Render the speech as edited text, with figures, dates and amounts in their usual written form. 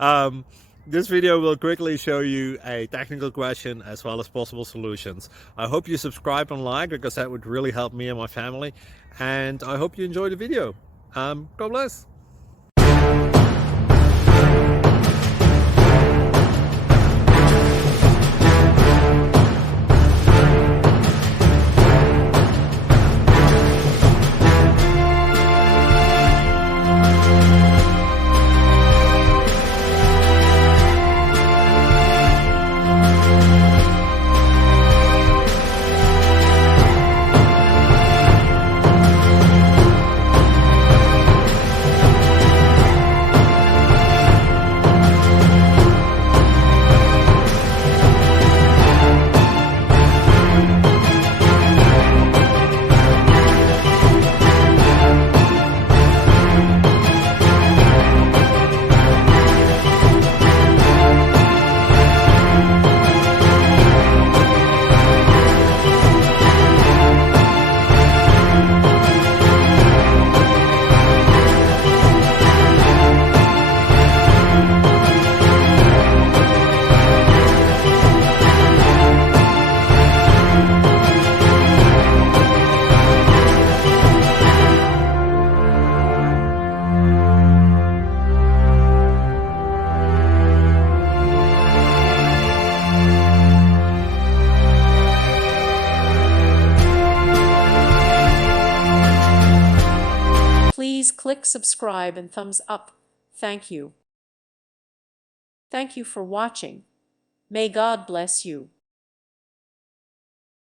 um, this video will quickly show you a technical question as well as possible solutions. I hope you subscribe and like because that would really help me and my family. And I hope you enjoy the video. God bless. Please click subscribe and thumbs up. Thank you. Thank you for watching. May God bless you.